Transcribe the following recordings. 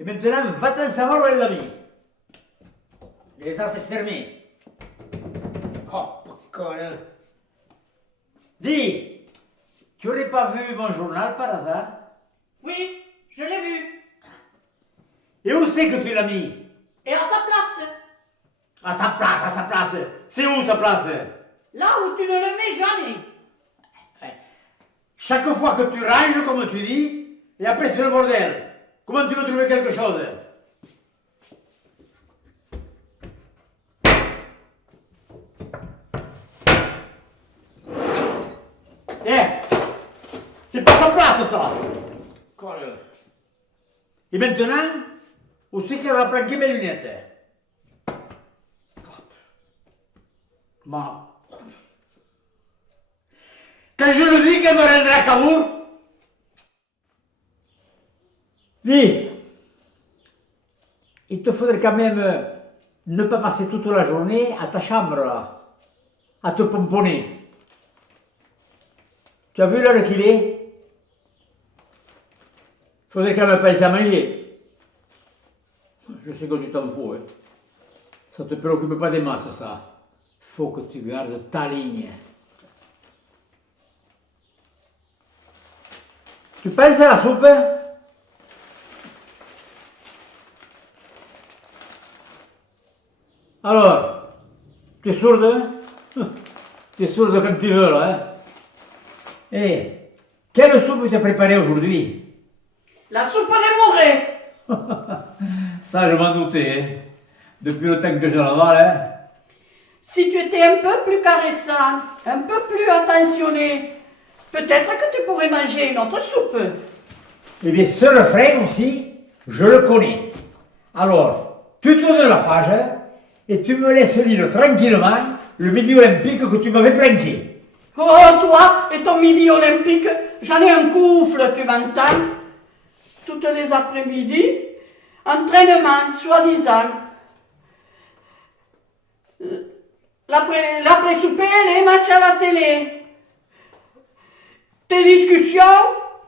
Et maintenant, va-t'en savoir où elle l'a mis. Et ça, c'est fermé. Oh, conne. Dis, tu n'aurais pas vu mon journal par hasard? Oui, je l'ai vu. Et où c'est que tu l'as mis? Et à sa place. À sa place, à sa place. C'est où sa place? Là où tu ne le mets jamais. Chaque fois que tu ranges, comme tu dis, et après c'est le bordel. Comment tu veux trouver quelque chose? Eh, c'est pas sa place ça. Et maintenant, où c'est qu'elle va planquer mes lunettes? Quand je le dis qu'elle me rendra à Cabourg, dis, il te faudrait quand même ne pas passer toute la journée à ta chambre là, à te pomponner. Tu as vu l'heure qu'il est? Il faudrait quand même penser à manger. Je sais que tu t'en fous, hein. Ça te préoccupe pas des masses, ça. Il faut que tu gardes ta ligne. Tu penses à la soupe? Alors, tu es sourde, hein? Tu es sourde comme tu veux, là, hein? Eh, quelle soupe tu as préparée aujourd'hui? La soupe des mourets. Ça, je m'en doutais, hein? Depuis le temps que je l'avale, hein? Si tu étais un peu plus caressant, un peu plus attentionné, peut-être que tu pourrais manger une autre soupe. Eh bien, ce refrain aussi, je le connais. Alors, tu tournes la page et tu me laisses lire tranquillement le midi olympique que tu m'avais planqué. Oh, toi et ton midi olympique, j'en ai un couffle, tu m'entends? Toutes les après-midi, entraînement, soi-disant. L'après-souper, les matchs à la télé. Tes discussions,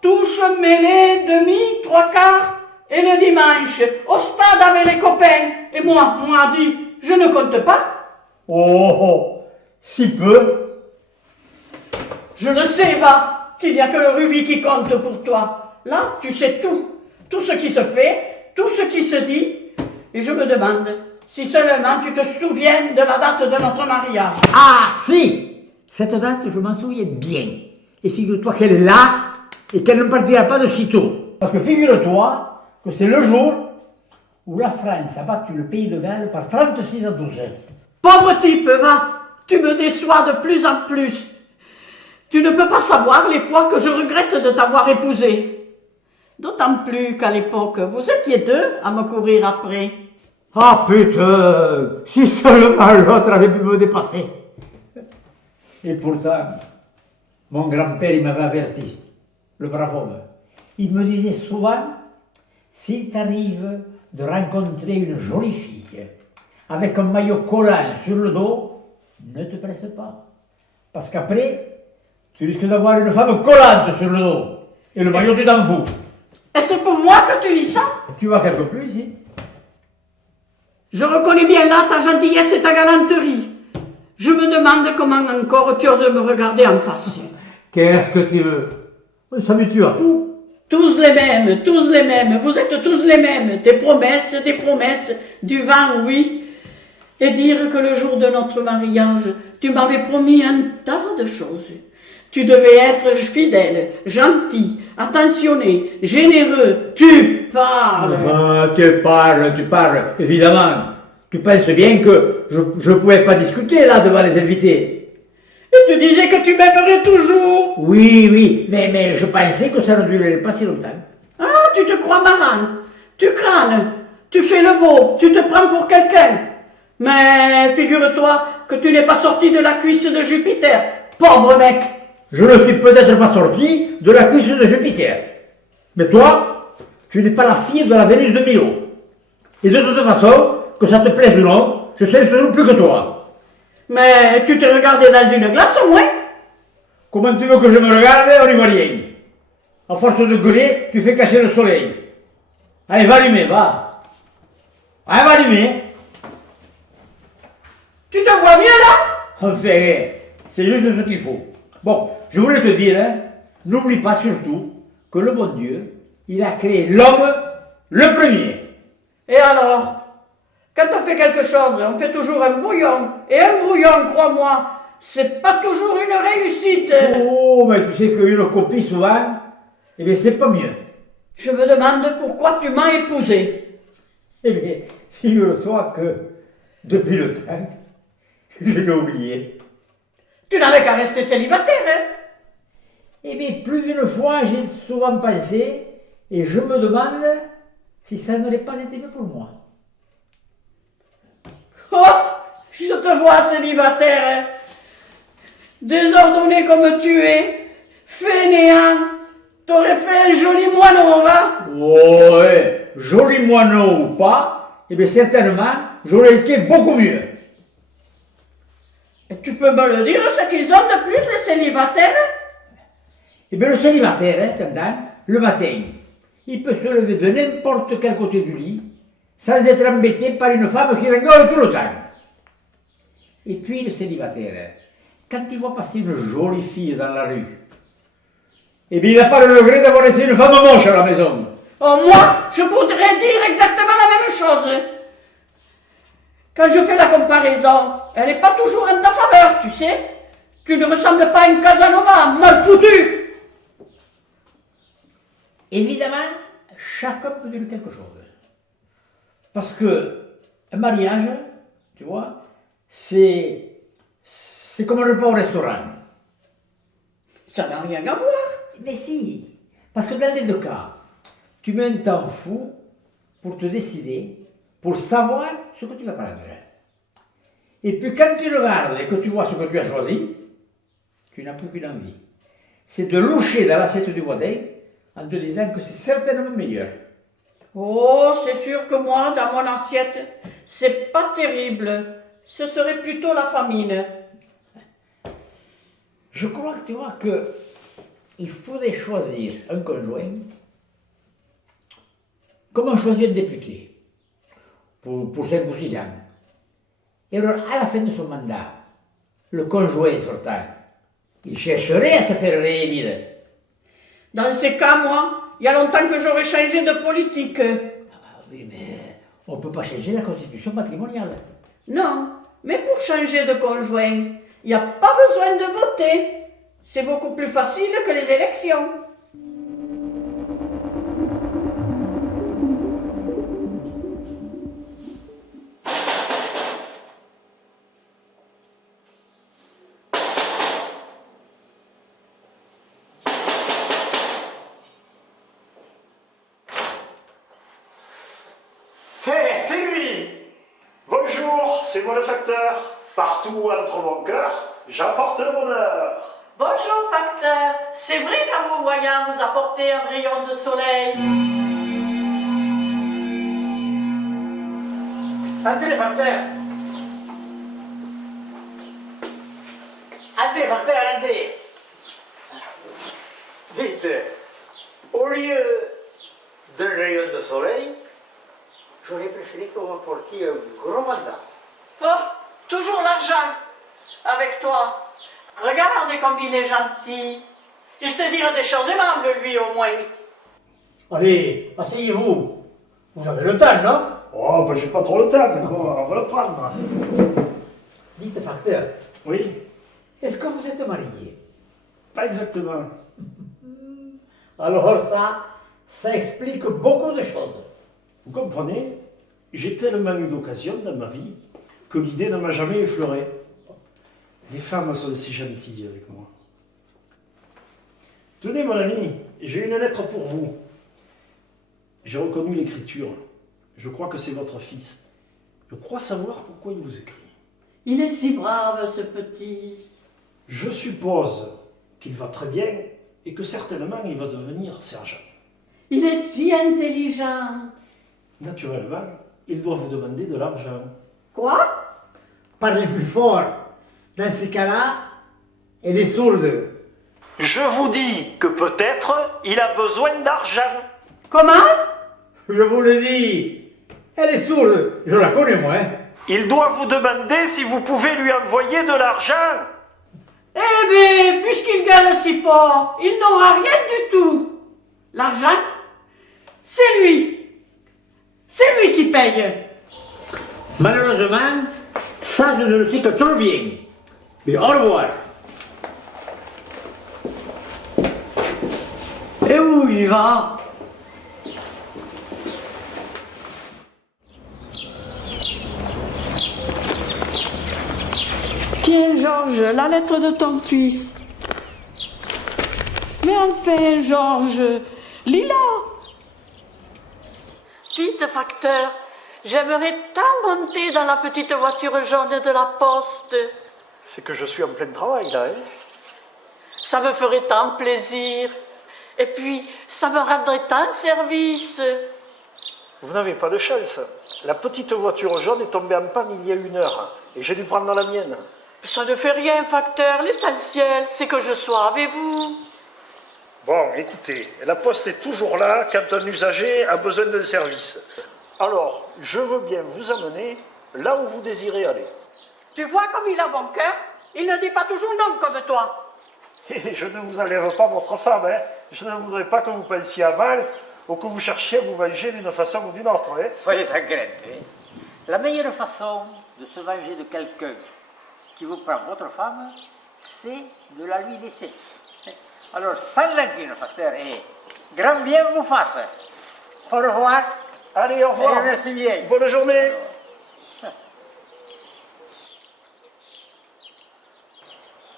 touches, mêlées, demi, trois quarts, et le dimanche, au stade avec les copains. Et moi, dit, je ne compte pas. Oh, si peu. Je le sais, va, qu'il n'y a que le rubis qui compte pour toi. Là, tu sais tout ce qui se fait, tout ce qui se dit, et je me demande si seulement tu te souviens de la date de notre mariage. Ah, si! Cette date, je m'en souviens bien. Et figure-toi qu'elle est là et qu'elle ne partira pas de sitôt. Parce que figure-toi que c'est le jour où la France a battu le pays de Galles par 36-12. Pauvre type, va, tu me déçois de plus en plus. Tu ne peux pas savoir les fois que je regrette de t'avoir épousé. D'autant plus qu'à l'époque, vous étiez deux à me courir après. Ah putain! Si seulement l'autre avait pu me dépasser! Et pourtant, mon grand-père, il m'avait averti, le brave homme. Il me disait souvent, s'il t'arrive de rencontrer une jolie fille avec un maillot collant sur le dos, ne te presse pas. Parce qu'après, tu risques d'avoir une femme collante sur le dos. Et le maillot, tu t'en fous. Et c'est pour moi que tu lis ça? Tu vas quelque peu ici. Je reconnais bien là ta gentillesse et ta galanterie. Je me demande comment encore tu oses me regarder en face. Qu'est-ce que tu veux? On s'habitue à tout. Tous les mêmes, vous êtes tous les mêmes. Des promesses, du vent, oui. Et dire que le jour de notre mariage, tu m'avais promis un tas de choses. Tu devais être fidèle, gentil, attentionné, généreux. Tu parles. Ah, tu parles, évidemment. Tu penses bien que je ne pouvais pas discuter là devant les invités. Et tu disais que tu m'aimerais toujours. Oui, mais je pensais que ça ne durerait pas si longtemps. Ah, tu te crois marrant, tu crânes, tu fais le beau, tu te prends pour quelqu'un. Mais figure-toi que tu n'es pas sorti de la cuisse de Jupiter, pauvre mec. Je ne suis peut-être pas sorti de la cuisse de Jupiter. Mais toi, tu n'es pas la fille de la Vénus de Milo. Et de toute façon, que ça te plaise ou non, je serai toujours plus que toi. Mais tu t'es regardé dans une glace au moins? Comment tu veux que je me regarde? On n'y voit rien. À force de gueuler, tu fais cacher le soleil. Allez, va allumer, va. Allez, va allumer. Tu te vois mieux là? Enfin, c'est juste ce qu'il faut. Bon, je voulais te dire, hein, n'oublie pas surtout que le bon Dieu, il a créé l'homme le premier. Et alors? Quand on fait quelque chose, on fait toujours un brouillon. Et un brouillon, crois-moi, c'est pas toujours une réussite. Oh, mais tu sais qu'une copie, souvent, eh bien, c'est pas mieux. Je me demande pourquoi tu m'as épousé. Eh bien, figure-toi que, depuis le temps, je l'ai oublié. Tu n'avais qu'à rester célibataire, hein? Eh bien, plus d'une fois, j'ai souvent pensé, et je me demande si ça n'aurait pas été mieux pour moi. Oh, je te vois célibataire, hein? Désordonné comme tu es, fainéant, t'aurais fait un joli moineau, va? Oh, ouais, joli moineau ou pas, eh bien, certainement, j'aurais été beaucoup mieux. Et tu peux me le dire, ce qu'ils ont de plus, les célibataires? Eh bien, le célibataire, hein, t'entends, le matin, il peut se lever de n'importe quel côté du lit, sans être embêté par une femme qui l'engueule tout le temps. Et puis, le célibataire, quand il voit passer une jolie fille dans la rue, eh bien, il n'a pas le regret d'avoir laissé une femme moche à la maison. Oh, moi, je voudrais dire exactement la même chose. Quand je fais la comparaison, elle n'est pas toujours en ta faveur, tu sais. Tu ne ressembles pas à une Casanova, mal foutue. Évidemment, chacun peut dire quelque chose. Parce que un mariage, tu vois, c'est comme un repas au restaurant. Ça n'a rien à voir. Mais si, parce que dans les deux cas, tu mets un temps fou pour te décider, pour savoir ce que tu vas prendre. Et puis quand tu regardes et que tu vois ce que tu as choisi, tu n'as plus qu'une envie. C'est de loucher dans l'assiette du voisin en te disant que c'est certainement meilleur. Oh, c'est sûr que moi, dans mon assiette, c'est pas terrible. Ce serait plutôt la famine. Je crois que tu vois que il faudrait choisir un conjoint comme on choisit un député pour 5 ou 6 ans. Et alors, à la fin de son mandat, le conjoint sortant, il chercherait à se faire réélire. Dans ces cas, moi, il y a longtemps que j'aurais changé de politique. Ah oui, mais on ne peut pas changer la constitution matrimoniale. Non, mais pour changer de conjoint, il n'y a pas besoin de voter. C'est beaucoup plus facile que les élections. C'est lui! Bonjour, c'est moi le facteur. Partout où entre mon cœur, j'apporte le bonheur. Bonjour, facteur. C'est vrai qu'en vous voyant, vous apportez un rayon de soleil. Entrez, facteur! Entrez, facteur, entrez! Dites, au lieu d'un rayon de soleil, j'aurais préféré que vous m'apportiez un gros mandat. Oh, toujours l'argent. Avec toi. Regardez comme il est gentil. Il sait dire des choses aimables, lui, au moins. Allez, asseyez-vous. Vous avez le temps, non? Oh, ben j'ai pas trop le temps, mais bon, on va le prendre. Dites, facteur, Oui, est-ce que vous êtes marié? pas exactement. Alors ça explique beaucoup de choses. Vous comprenez, j'ai tellement eu d'occasions dans ma vie que l'idée ne m'a jamais effleuré. Les femmes sont si gentilles avec moi. Tenez, mon ami, j'ai une lettre pour vous. J'ai reconnu l'écriture. Je crois que c'est votre fils. Je crois savoir pourquoi il vous écrit. Il est si brave, ce petit. Je suppose qu'il va très bien et que certainement il va devenir sergent. Il est si intelligent. Naturellement, il doit vous demander de l'argent. Quoi? Parlez plus fort. Dans ces cas-là, elle est sourde. Je vous dis que peut-être il a besoin d'argent. Comment? Je vous le dis. Elle est sourde. Je la connais, moi. Hein. Il doit vous demander si vous pouvez lui envoyer de l'argent. Eh bien, puisqu'il gagne si fort, il n'aura rien du tout. L'argent, c'est lui. C'est lui qui paye. Malheureusement, ça, je ne le sais que trop bien. Mais au revoir. Et où il va? Tiens, Georges, la lettre de ton fils. Mais enfin, Georges, lis-la. Dites, facteur, j'aimerais tant monter dans la petite voiture jaune de la poste. C'est que je suis en plein travail là, hein. Ça me ferait tant plaisir. Et puis, ça me rendrait tant service. Vous n'avez pas de chance. La petite voiture jaune est tombée en panne il y a 1 heure et j'ai dû prendre la mienne. Ça ne fait rien, facteur. L'essentiel, c'est que je sois avec vous. Bon, écoutez, la poste est toujours là quand un usager a besoin d'un service. Alors, je veux bien vous amener là où vous désirez aller. Tu vois comme il a bon cœur? Il ne dit pas toujours non comme toi. Et je ne vous enlève pas votre femme, hein. Je ne voudrais pas que vous pensiez à mal ou que vous cherchiez à vous venger d'une façon ou d'une autre, hein. Soyez sans crainte. Hein. La meilleure façon de se venger de quelqu'un qui vous prend votre femme, c'est de la lui laisser. Alors, sans rancune, facteur, et grand bien vous fasse. Au revoir. Allez, au revoir. Et merci bien. Bonne journée.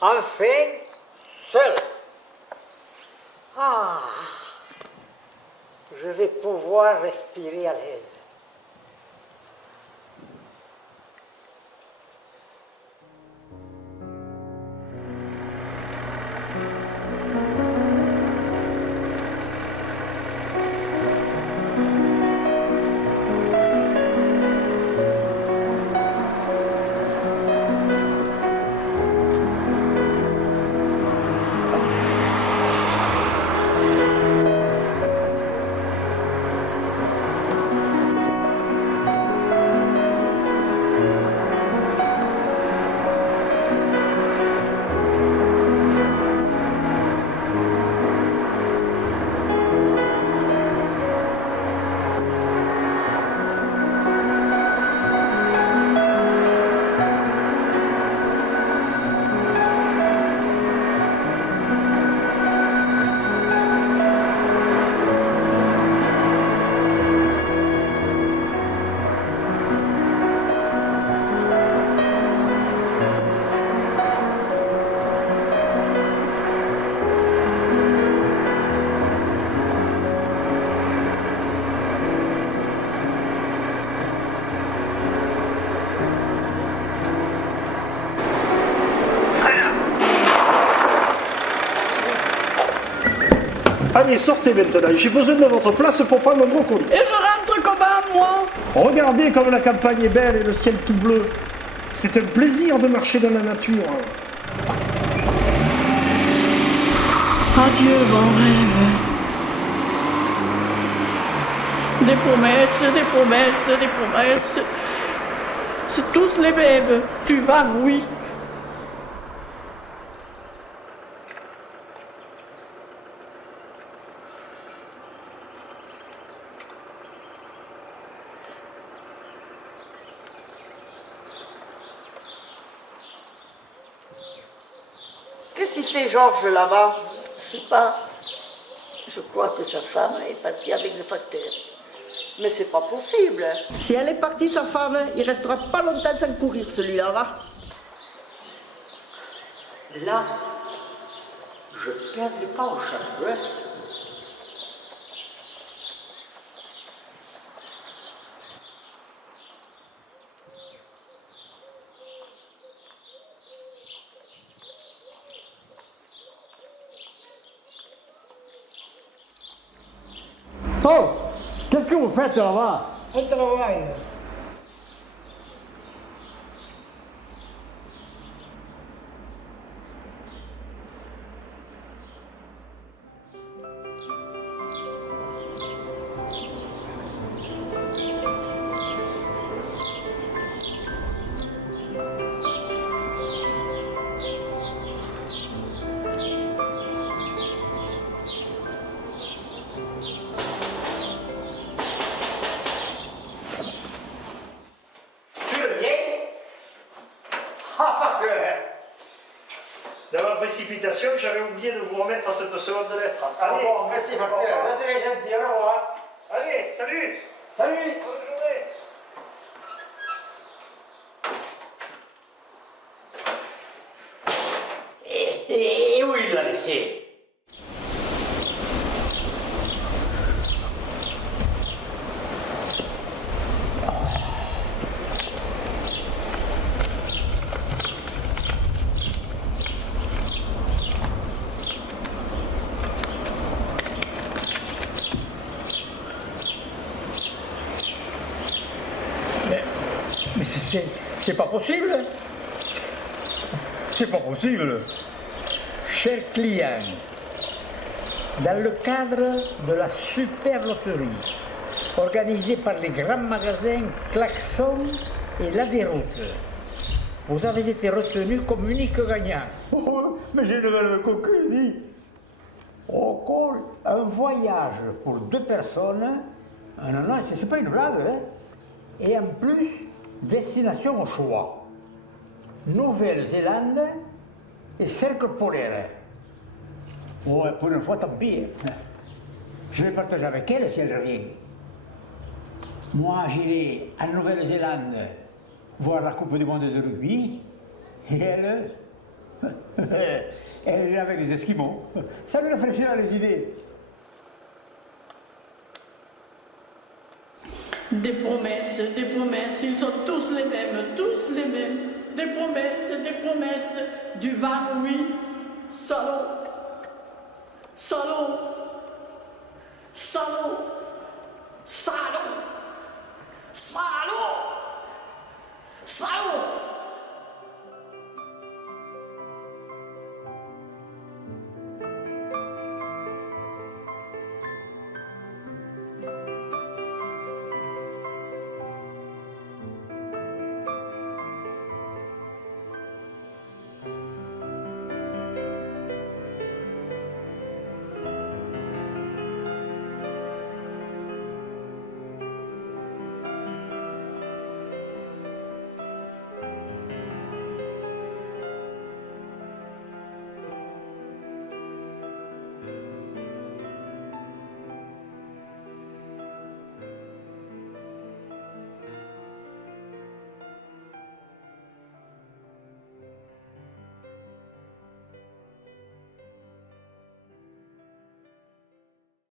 Enfin, seul. Ah, je vais pouvoir respirer à l'aise. Allez, sortez maintenant. J'ai besoin de votre place pour prendre mon colis. Et je rentre comment, moi? Regardez comme la campagne est belle et le ciel tout bleu. C'est un plaisir de marcher dans la nature. Adieu, mon rêve. Des promesses, des promesses, des promesses. C'est tous les mêmes. Tu vas, oui. Qu'est-ce qu'il fait Georges là-bas? Je sais pas. Je crois que sa femme est partie avec le facteur. Mais c'est pas possible. Si elle est partie, sa femme, il restera pas longtemps sans courir celui-là, va. Là, je ne perdrai pas au chargeur. Oh, qu'est-ce que vous faites là-bas? On travaille. Dans ma précipitation, j'avais oublié de vous remettre cette seconde lettre. Allez, Bon, merci facteur, là t'es gentil, au revoir. allez, salut. Salut. Bonne journée. Et où il l'a laissé? Mais c'est pas possible. C'est pas possible. Chers clients, dans le cadre de la super loterie organisée par les grands magasins Klaxon et La Déroute, vous avez été retenu comme unique gagnant. Oh, mais j'ai une nouvelle conclusion. Encore un voyage pour 2 personnes. Ah non, non, c'est pas une blague, hein. Et en plus, destination au choix. Nouvelle-Zélande et cercle polaire. Ouais, pour une fois, tant pis. Je vais partager avec elle si elle revient. Moi, j'irai en Nouvelle-Zélande voir la Coupe du Monde de rugby. Et elle, elle est avec les Esquimaux. Ça lui rafraîchira les idées. Des promesses, ils sont tous les mêmes. Des promesses, du vent, oui. Salaud, salaud, salaud, salaud, salaud, salaud.